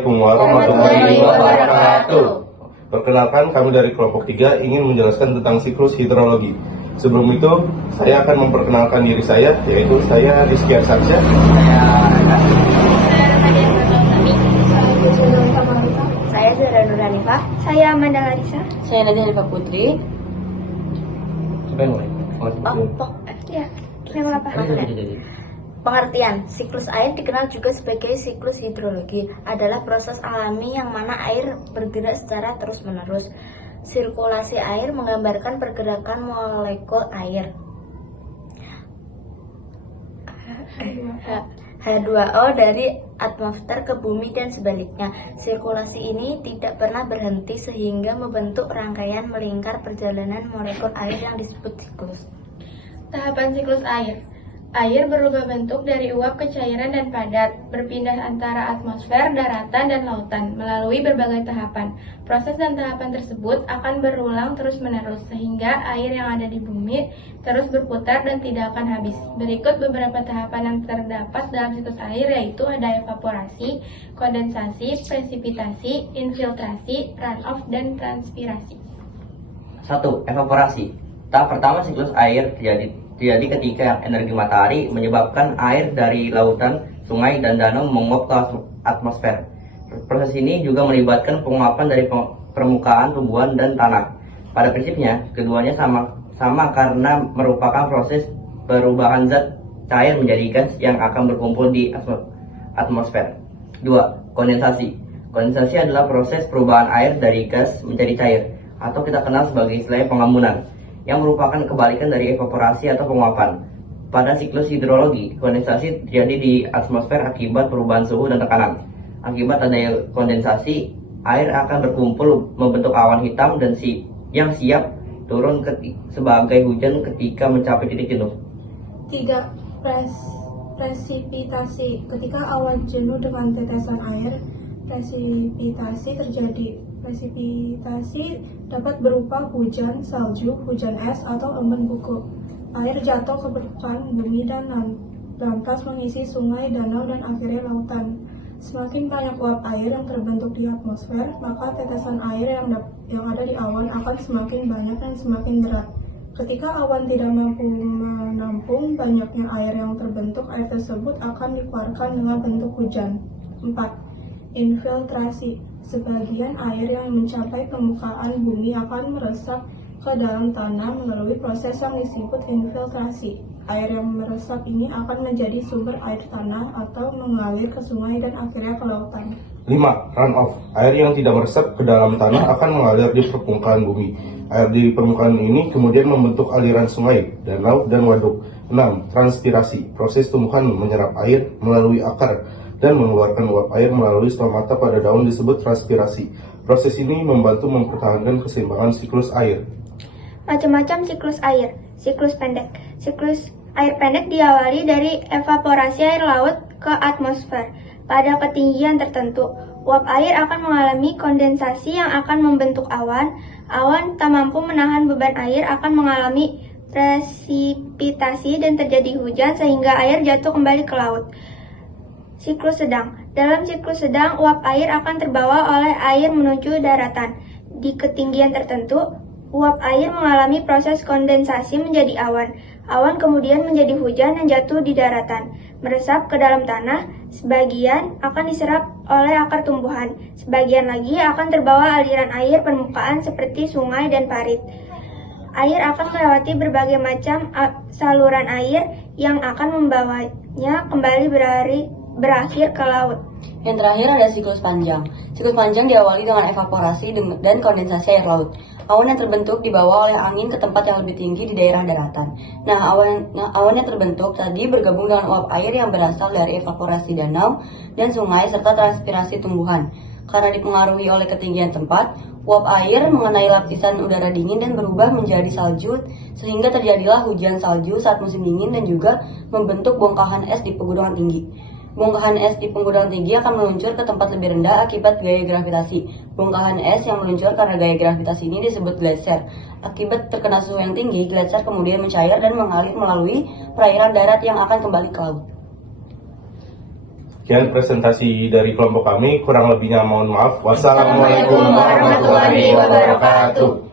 Assalamualaikum warahmatullahi wabarakatuh. Perkenalkan, kami dari kelompok 3 ingin menjelaskan tentang siklus hidrologi. Sebelum itu, saya akan memperkenalkan diri saya, yaitu saya Rizky Arsyad. Saya Zahra Nur Hanifah. Saya Amanda Larissa. Saya Nadia Hanifah Putri. Ya, nama apa? Pengertian, siklus air dikenal juga sebagai siklus hidrologi, adalah proses alami yang mana air bergerak secara terus-menerus. Sirkulasi air menggambarkan pergerakan molekul air. H2O dari atmosfer ke bumi dan sebaliknya. Sirkulasi ini tidak pernah berhenti sehingga membentuk rangkaian melingkar perjalanan molekul air yang disebut siklus. Tahapan siklus air. Air berubah bentuk dari uap ke cairan dan padat, berpindah antara atmosfer, daratan, dan lautan melalui berbagai tahapan. Proses dan tahapan tersebut akan berulang terus-menerus sehingga air yang ada di bumi terus berputar dan tidak akan habis. Berikut beberapa tahapan yang terdapat dalam siklus air, yaitu ada evaporasi, kondensasi, presipitasi, infiltrasi, runoff, dan transpirasi. 1. Evaporasi. Tahap pertama siklus air terjadi ketika energi matahari menyebabkan air dari lautan, sungai, dan danau menguap ke atmosfer. Proses ini juga melibatkan penguapan dari permukaan tumbuhan dan tanah. Pada prinsipnya, keduanya sama karena merupakan proses perubahan zat cair menjadi gas yang akan berkumpul di atmosfer. 2. Kondensasi. Kondensasi adalah proses perubahan air dari gas menjadi cair, atau kita kenal sebagai istilah pengambunan, yang merupakan kebalikan dari evaporasi atau penguapan. Pada siklus hidrologi, kondensasi terjadi di atmosfer akibat perubahan suhu dan tekanan. Akibat adanya kondensasi, air akan berkumpul membentuk awan hitam dan yang siap turun sebagai hujan ketika mencapai titik jenuh. 3. Presipitasi. Ketika awan jenuh dengan tetesan air, presipitasi terjadi. Presipitasi dapat berupa hujan salju, hujan es, atau embun buku. Air jatuh ke permukaan bumi dan lantas mengisi sungai, danau, dan akhirnya lautan. Semakin banyak uap air yang terbentuk di atmosfer, maka tetesan air yang ada di awan akan semakin banyak dan semakin berat. Ketika awan tidak mampu menampung banyaknya air yang terbentuk, air tersebut akan dikeluarkan dengan bentuk hujan. 4. Infiltrasi. Sebagian air yang mencapai permukaan bumi akan meresap ke dalam tanah melalui proses yang disebut infiltrasi. Air yang meresap ini akan menjadi sumber air tanah atau mengalir ke sungai dan akhirnya ke lautan. 5. Runoff. Air yang tidak meresap ke dalam tanah akan mengalir di permukaan bumi. Air di permukaan ini kemudian membentuk aliran sungai, danau, dan waduk. 6. Transpirasi. Proses tumbuhan menyerap air melalui akar dan mengeluarkan uap air melalui stomata pada daun disebut transpirasi. Proses ini membantu mempertahankan keseimbangan siklus air. Macam-macam siklus air. Siklus pendek. Siklus air pendek diawali dari evaporasi air laut ke atmosfer. Pada ketinggian tertentu, uap air akan mengalami kondensasi yang akan membentuk awan. Awan tak mampu menahan beban air akan mengalami presipitasi dan terjadi hujan sehingga air jatuh kembali ke laut. Siklus sedang. Dalam siklus sedang, uap air akan terbawa oleh air menuju daratan. Di ketinggian tertentu, uap air mengalami proses kondensasi menjadi awan. Awan kemudian menjadi hujan yang jatuh di daratan, meresap ke dalam tanah. Sebagian akan diserap oleh akar tumbuhan. Sebagian lagi akan terbawa aliran air permukaan seperti sungai dan parit. Air akan melewati berbagai macam saluran air yang akan membawanya kembali berakhir ke laut. Yang terakhir ada siklus panjang. Siklus panjang diawali dengan evaporasi dan kondensasi air laut. Awan yang terbentuk dibawa oleh angin ke tempat yang lebih tinggi di daerah daratan. Nah, awan yang terbentuk tadi bergabung dengan uap air yang berasal dari evaporasi danau dan sungai serta transpirasi tumbuhan. Karena dipengaruhi oleh ketinggian tempat, uap air mengenai lapisan udara dingin dan berubah menjadi salju sehingga terjadilah hujan salju saat musim dingin dan juga membentuk bongkahan es di pegunungan tinggi. Bongkahan es di pegunungan tinggi akan meluncur ke tempat lebih rendah akibat gaya gravitasi. Bongkahan es yang meluncur karena gaya gravitasi ini disebut gletser. Akibat terkena suhu yang tinggi, gletser kemudian mencair dan mengalir melalui perairan darat yang akan kembali ke laut. Sekian presentasi dari kelompok kami, kurang lebihnya mohon maaf. Wassalamualaikum warahmatullahi wabarakatuh.